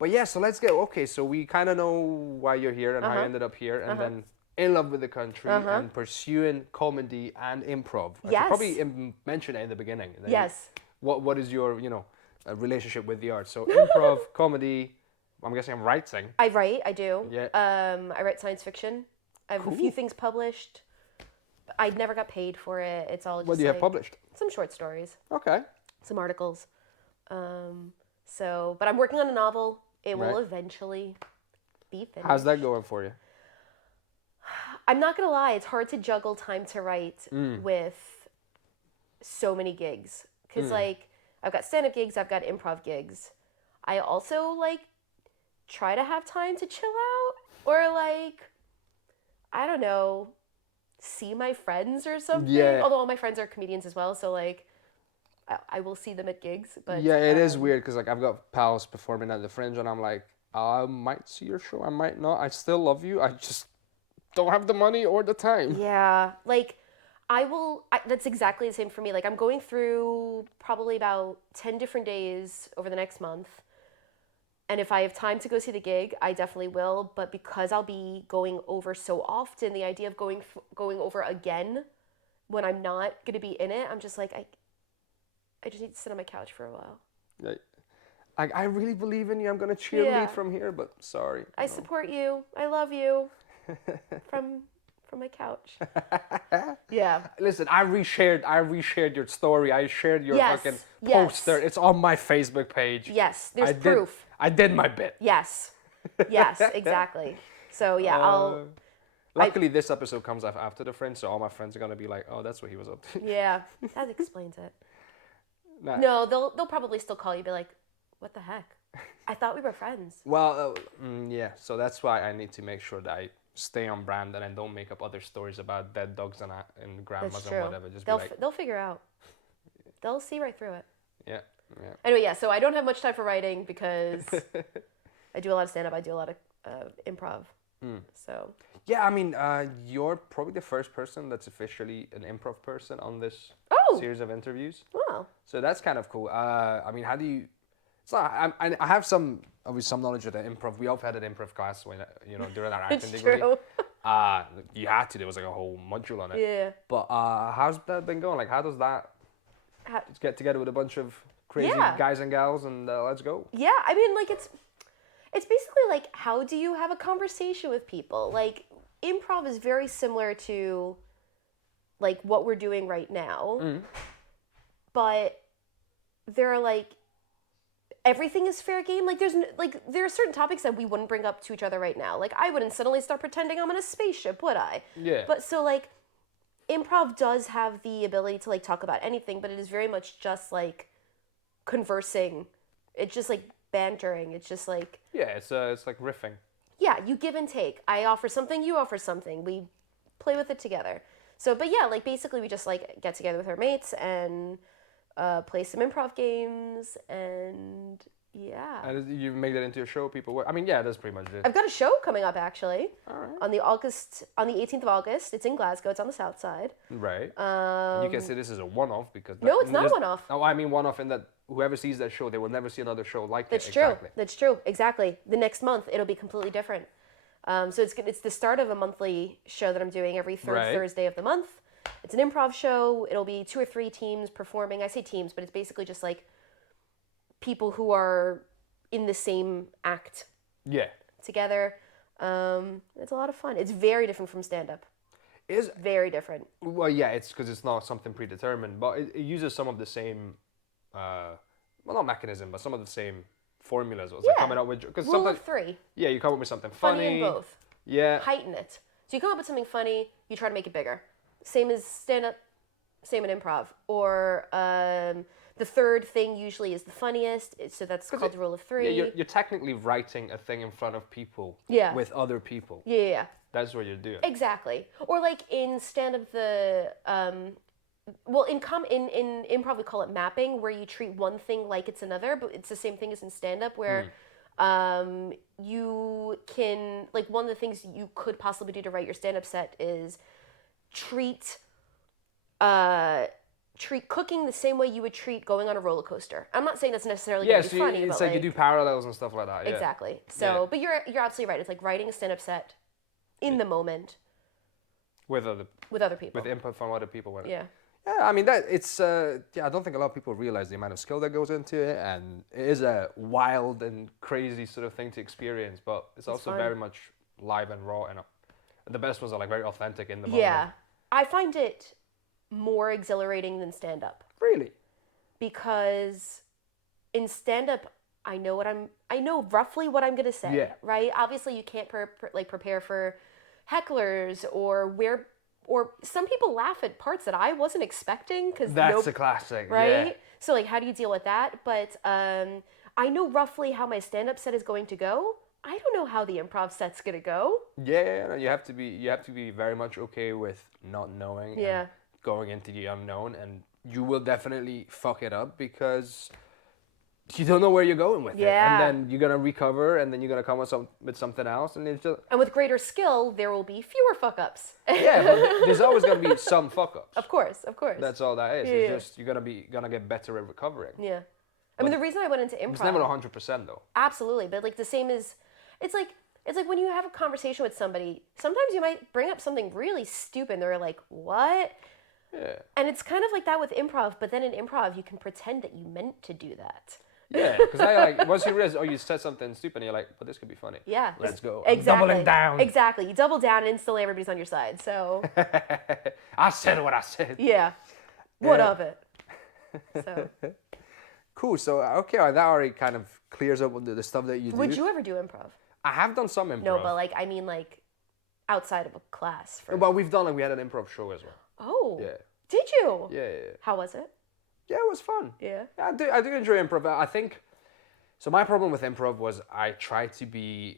But yeah, so let's go. Okay, so we kind of know why you're here and how you ended up here, and then in love with the country and pursuing comedy and improv. I should Yes. probably mention it in the beginning. And then Yes. what is your relationship with the arts? So improv, comedy. I'm guessing I'm writing. I write. I do. Yeah. I write science fiction. I have a few Cool. things published. I never got paid for it. It's all just What do you have like published? some short stories, Okay. some articles. But I'm working on a novel. It will Right. eventually be finished. How's that going for you? I'm not gonna lie, it's hard to juggle time to write Mm. with so many gigs. Cause like I've got stand-up gigs, I've got improv gigs. I also like try to have time to chill out or like I don't know, see my friends or something. Yeah. Although all my friends are comedians as well, so like I will see them at gigs. But Yeah, it is weird because like I've got pals performing at the Fringe, and I'm like, I might see your show, I might not. I still love you. I just don't have the money or the time. yeah, like that's exactly the same for me. Like I'm going through probably about 10 different days over the next month. And if I have time to go see the gig, I definitely will. But because I'll be going over so often, the idea of going over again when I'm not going to be in it, I'm just like, I just need to sit on my couch for a while. Like, I really believe in you. I'm gonna cheerlead Yeah. from here, but sorry. I support you. I love you. from my couch. Yeah. Listen, I reshared your story. I shared your Yes, fucking yes. poster. It's on my Facebook page. Yes, there's I did- proof. I did my bit. Yes. Yes, exactly. So yeah, Luckily, this episode comes after the Fringe, so all my friends are gonna be like, "Oh, that's what he was up to." yeah, that explains it. Nah. No, they'll probably still call you, be like, "What the heck? I thought we were friends." Well, yeah. So that's why I need to make sure that I stay on brand and I don't make up other stories about dead dogs and grandmas That's and true. whatever. Just They'll be like, they'll figure out. They'll see right through it. yeah, yeah. Anyway, yeah. So I don't have much time for writing because I do a lot of stand up. I do a lot of improv. So Yeah, I mean, you're probably the first person that's officially an improv person on this series of interviews. wow. So that's kind of cool. I mean, how do you? It's not. I have obviously some knowledge of the improv. We all had an improv class when during our acting It's degree. true. You had to. There was like a whole module on it. Yeah. But how's that been going? Like, how does that just get together with a bunch of crazy Yeah. guys and gals and let's go? Yeah, I mean, like it's basically like how do you have a conversation with people? Like improv is very similar to like what we're doing right now, but there are like everything is fair game. Like there are certain topics that we wouldn't bring up to each other right now. Like I wouldn't suddenly start pretending I'm in a spaceship, would I? Yeah. But so like improv does have the ability to like talk about anything, but it is very much just like conversing. It's just like bantering. It's just like Yeah, it's like riffing. yeah, you give and take. I offer something, you offer something. We play with it together. So, but yeah, like basically we just like get together with our mates and play some improv games and yeah. And you make that into a show. People, I mean, yeah, that's pretty much it. I've got a show coming up actually. All right. On the 18th of August. It's in Glasgow. It's on the south side. Right. And you can say this is a one-off because No, it's not a one-off. No, I mean one-off in that whoever sees that show, they will never see another show like That's it. true. Exactly. That's true. Exactly. The next month it'll be completely different. So it's the start of a monthly show that I'm doing every third Right. Thursday of the month. It's an improv show. It'll be 2 or 3 teams performing. I say teams, but it's basically just like people who are in the same act Yeah. together. It's a lot of fun. It's very different from stand-up. Is Very different. well, yeah, it's because it's not something predetermined, but it uses some of the same, well, not mechanism, but some of the same formulas. It's like Yeah. coming up with because Rule sometimes of 3. yeah, you come up with something Funny funny. in both. Yeah. Heighten it. So you come up with something funny, you try to make it bigger. Same as stand-up, same in improv. Or the third thing usually is the funniest. So that's called the rule of 3. Yeah, you're technically writing a thing in front of people. Yeah. With other people. Yeah. That's what you're doing. Exactly. Or like in stand-up, in improv we call it mapping, where you treat one thing like it's another, but it's the same thing as in stand-up, where you can, like, one of the things you could possibly do to write your stand-up set is treat treat cooking the same way you would treat going on a roller coaster. I'm not saying that's necessarily Yeah, going to so be funny, it's but like you do parallels and stuff like that. Yeah. exactly. So, Yeah. but you're absolutely right. It's like writing a stand-up set in the moment With other people. with input from other people. When Yeah. Yeah, I mean that it's I don't think a lot of people realize the amount of skill that goes into it, and it is a wild and crazy sort of thing to experience, but it's also fun. very much live and raw, and the best ones are like very authentic in the Yeah. moment. I find it more exhilarating than stand-up Really? because in stand-up I know roughly what I'm gonna say, Yeah. right? Obviously, you can't prepare for hecklers or some people laugh at parts that I wasn't expecting because That's a classic, right? yeah. So like, how do you deal with that? But I know roughly how my stand-up set is going to go. I don't know how the improv set's gonna go. Yeah, no, you have to be very much okay with not knowing Yeah. and going into the unknown, and you will definitely fuck it up because you don't know where you're going with it, Yeah. and then you're gonna recover, and then you're gonna come with something else, and it's just And with greater skill, there will be fewer fuck-ups. yeah, but there's always gonna be some fuck ups. Of course. That's all that is. Yeah, It's yeah. just you're gonna get better at recovering. Yeah. I mean, the reason I went into improv. It's never 100% though. Absolutely, but like the same as it's like when you have a conversation with somebody, sometimes you might bring up something really stupid and they're like, "What?" Yeah. And it's kind of like that with improv, but then in improv you can pretend that you meant to do that. Yeah, because I like once you realize, oh, you said something stupid, and you're like, but this could be funny. Yeah. Let's go. I'm Exactly. doubling down. Exactly. You double down and instantly everybody's on your side. So, I said what I said. yeah. What of it? So, Cool. So okay, that already kind of clears up the stuff that you do. would you ever do improv? I have done some improv. No, but like I mean like outside of a class for But we've done we had an improv show as well. Oh. Yeah. Did you? Yeah. How was it? Yeah, it was fun. Yeah. I do enjoy improv. I think so. My problem with improv was I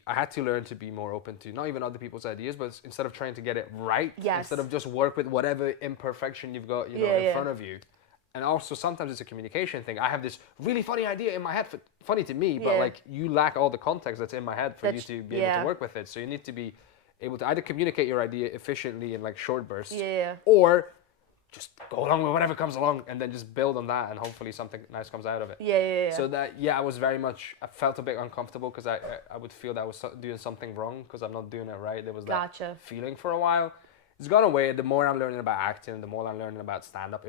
had to learn to be more open to not even other people's ideas, but instead of trying to get it right, Yes. instead of just work with whatever imperfection you've got, in front of you. And also sometimes it's a communication thing. I have this really funny idea in my head, funny to me, but Yeah. like you lack all the context that's in my head for That's- you to be able to work with it. So you need to be able to either communicate your idea efficiently in like short bursts, Yeah. or just go along with whatever comes along and then just build on that, and hopefully something nice comes out of it. Yeah. So that I felt a bit uncomfortable because I would feel that I was doing something wrong because I'm not doing it right. There was Gotcha. that feeling for a while. It's gone away. The more I'm learning about acting, the more I'm learning about stand up.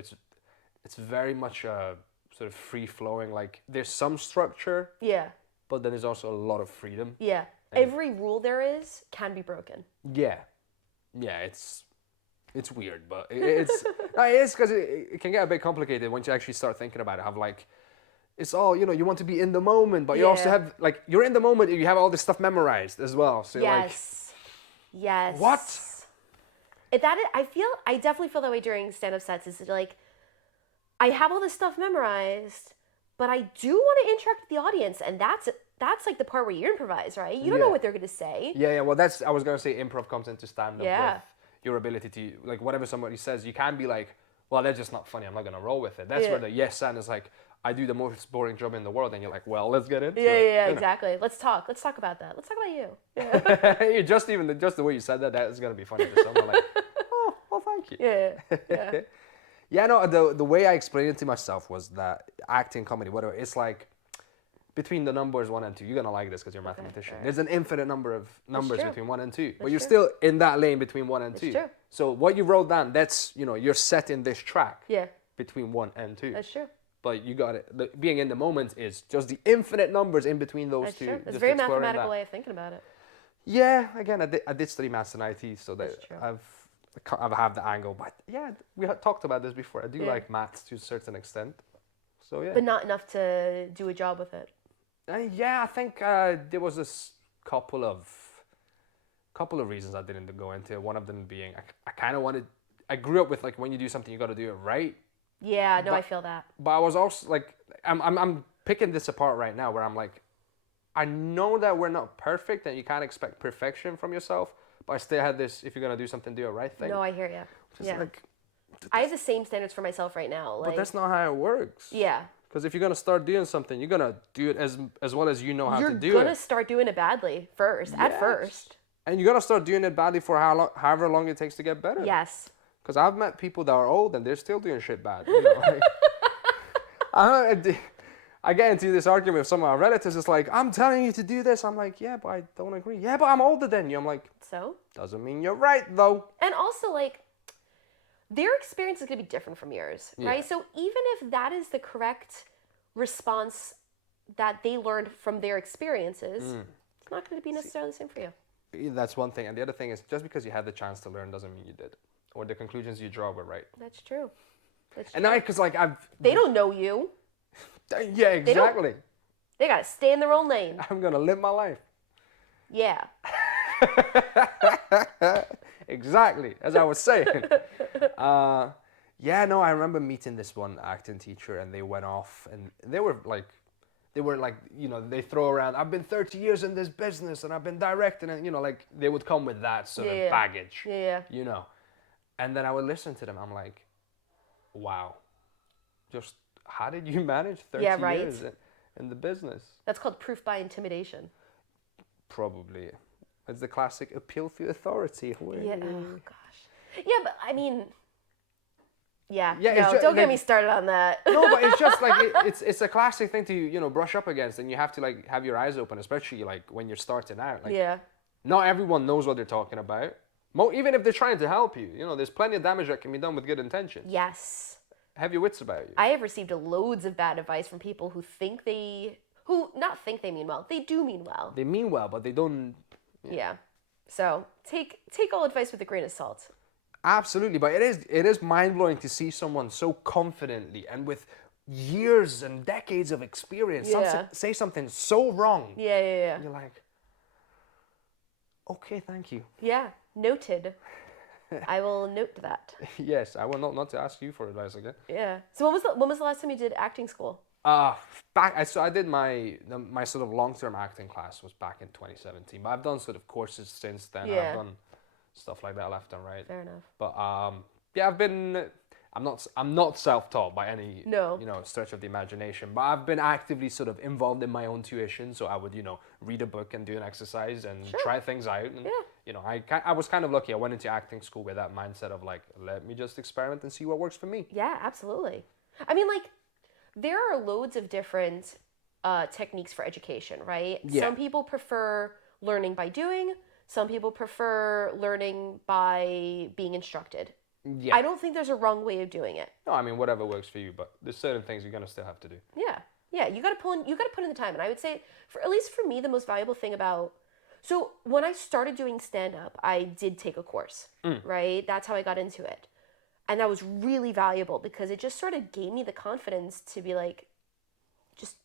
It's very much sort of free flowing. Like there's some structure, Yeah. but then there's also a lot of freedom. Yeah. Every rule there is can be broken. Yeah, it's weird, but it's no, it is because it can get a bit complicated once you actually start thinking about it. Have like, it's all you want to be in the moment, but you also Yeah. have like you're in the moment and you have all this stuff memorized as well. So Yes. Yes. What? I definitely feel that way during stand-up sets. Is like, I have all this stuff memorized, but I do want to interact with the audience, and that's like the part where you improvise, right? You don't know Yeah. what they're gonna say. Yeah. Well, I was gonna say improv comes into stand up Yeah. with your ability to like whatever somebody says, you can be like, well, that's just not funny. I'm not gonna roll with it. That's Yeah. where the yes and is like, I do the most boring job in the world, and you're like, well, let's get into it. Yeah, you know? exactly. Let's talk about that. Let's talk about you. Yeah. You just the way you said that is gonna be funny for someone. Like, oh, well, thank you. Yeah. Yeah, no. The way I explained it to myself was that acting, comedy, whatever, it's like between the numbers 1 and 2. You're gonna like this because you're a mathematician. alright. There's an infinite number of numbers true. between 1 and 2, but That's you're true. still in that lane between 1 and 2. true. So what you wrote down, that's you're set in this track Yeah. between 1 and 2. That's true. But you got it. Being in the moment is just the infinite numbers in between those That's two. true. It's a just very exploring mathematical that. way of thinking about it. Yeah, again, I did study maths and IT, so that That's true. I've have the angle. But yeah, we had talked about this before. I do Yeah. like maths to a certain extent. So yeah. But not enough to do a job with it. Yeah, I think there was this couple of reasons I didn't go into. One of them being I kind of wanted. I grew up with like when you do something, you got to do it right. Yeah, no, But- I feel that. But I was also like, I'm picking this apart right now, where I'm like, I know that we're not perfect, and you can't expect perfection from yourself. But I still had this: if you're gonna do something, do it right thing. No, I hear you. Just Yeah. like, I have the same standards for myself right now. Like, but that's not how it works. yeah. Because if you're gonna start doing something, you're gonna do it as well as you know how You're to do gonna it. start doing it badly first. At Yes. first. And you're gonna start doing it badly for however long it takes to get better. Yes. Because I've met people that are old and they're still doing shit bad. You know, like, I get into this argument with some of my relatives. It's like, I'm telling you to do this. I'm like, yeah, but I don't agree. Yeah, but I'm older than you. I'm like, So? doesn't mean you're right, though. And also, like, their experience is going to be different from yours, right? Yeah. So even if that is the correct response that they learned from their experiences, it's not going to be necessarily the same for you. That's one thing. And the other thing is, just because you had the chance to learn doesn't mean you did. Or the conclusions you draw were right. That's true. That's And true. I, because like They don't know you. yeah, exactly. They got to stay in their own lane. I'm going to live my life. Yeah. Exactly, as I was saying. Yeah, no, I remember meeting this one acting teacher, and they went off, and they were like, you know, they throw around, I've been 30 years in this business, and I've been directing, and, you know, like, they would come with that sort of baggage, you know. And then I would listen to them, I'm like, wow, just how did you manage 30 years in the business? That's called proof by intimidation. Probably. It's the classic appeal to authority. Yeah. Oh gosh. Yeah, but I mean, yeah. Yeah, no, don't get me started on that. No, but it's just like it's a classic thing to, you know, brush up against, and you have to like have your eyes open, especially like when you're starting out. Like, yeah. not everyone knows what they're talking about. Even if they're trying to help you, you know, there's plenty of damage that can be done with good intentions. Yes. Have your wits about you. I have received loads of bad advice from people who not think they mean well. They do mean well. They mean well, but they don't. Yeah. So take all advice with a grain of salt. Absolutely, but it is mind blowing to see someone so confidently and with years and decades of experience say something so wrong. Yeah. You're like, okay, thank you. Yeah, noted. I will note that. Yes, I will not to ask you for advice again. Yeah. So when was the last time you did acting school? So I did my sort of long-term acting class was back in 2017, but I've done sort of courses since then. Yeah. I've done stuff like that left and right. Fair enough. But yeah, I'm not self-taught by any stretch of the imagination, but I've been actively sort of involved in my own tuition. So I would, you know, read a book and do an exercise and try things out. And you know, I was kind of lucky. I went into acting school with that mindset of like, let me just experiment and see what works for me. Yeah, absolutely. I mean, like, there are loads of different techniques for education, right? Yeah. Some people prefer learning by doing. Some people prefer learning by being instructed. Yeah. I don't think there's a wrong way of doing it. No, I mean whatever works for you, but there's certain things you're gonna still have to do. Yeah. You gotta put in the time, and I would say, at least for me, the most valuable thing about. So when I started doing stand up, I did take a course, right? That's how I got into it. And that was really valuable because it just sort of gave me the confidence to be like, just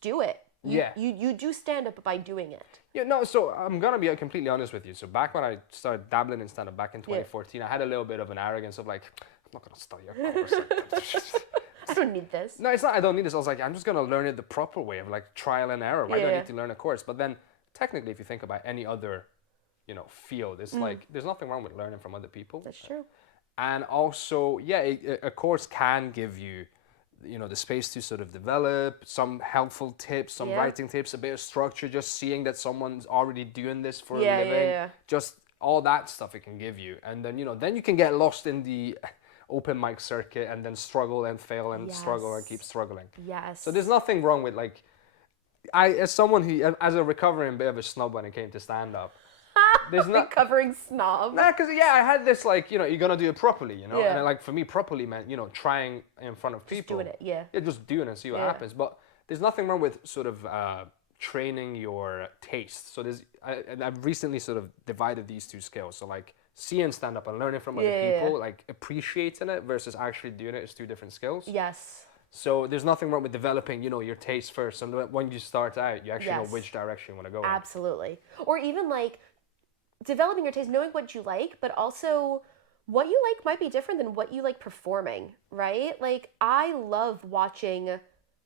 do it. You do stand up by doing it. Yeah, no, so I'm going to be completely honest with you. So back when I started dabbling in stand up back in 2014, I had a little bit of an arrogance of like, I'm not going to study a course. I don't need this. No, it's not I don't need this. I was like, I'm just going to learn it the proper way of like trial and error. Why do I need to learn a course? But then technically, if you think about any other, you know, field, it's like, there's nothing wrong with learning from other people. That's true. And also, yeah, a course can give you, you know, the space to sort of develop some helpful tips, some writing tips, a bit of structure, just seeing that someone's already doing this for a living, just all that stuff it can give you. And then, you know, then you can get lost in the open mic circuit and then struggle and fail and struggle and keep struggling. Yes. So there's nothing wrong with like, as someone who, as a recovering bit of a snob when it came to stand up, there's not recovering snob. Nah, because I had this like, you know, you're gonna do it properly, you know, and like for me, properly meant, you know, trying in front of people, just doing it, yeah, just doing it and see what happens. But there's nothing wrong with sort of training your taste. So I've recently sort of divided these two skills. So like seeing stand up and learning from other people, like appreciating it versus actually doing it is two different skills. Yes. So there's nothing wrong with developing, you know, your taste first, and when you start out, you actually know which direction you want to go. Absolutely. Or even like developing your taste, knowing what you like, but also what you like might be different than what you like performing, right? Like, I love watching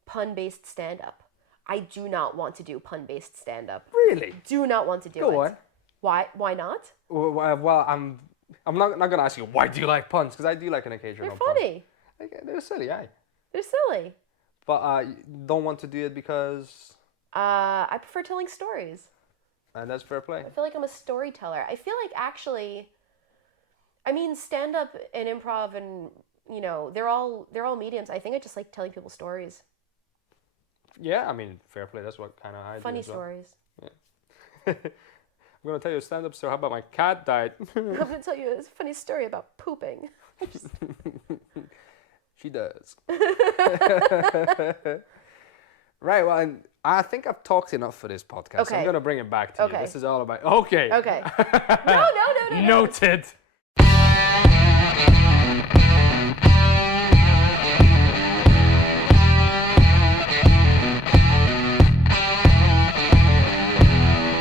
pun-based stand-up. I do not want to do pun-based stand-up. Really? Do not want to do it. Go on. Why not? Well, I'm not going to ask you, why do you like puns? Because I do like an occasional They're funny. Pun. They're silly, aye. They're silly. But don't want to do it because... I prefer telling stories. And that's fair play. I feel like I'm a storyteller. I feel like actually, I mean, stand up and improv and, you know, they're all mediums. I think I just like telling people stories. Yeah, I mean, fair play. That's what kind of I do. Funny as well. stories. Yeah. I'm going to tell you a stand-up story. How about my cat died? I'm going to tell you a funny story about pooping. She does. Right, well, and I think I've talked enough for this podcast. Okay. I'm going to bring it back to you. Okay. This is all about... Okay. Okay. No. Noted.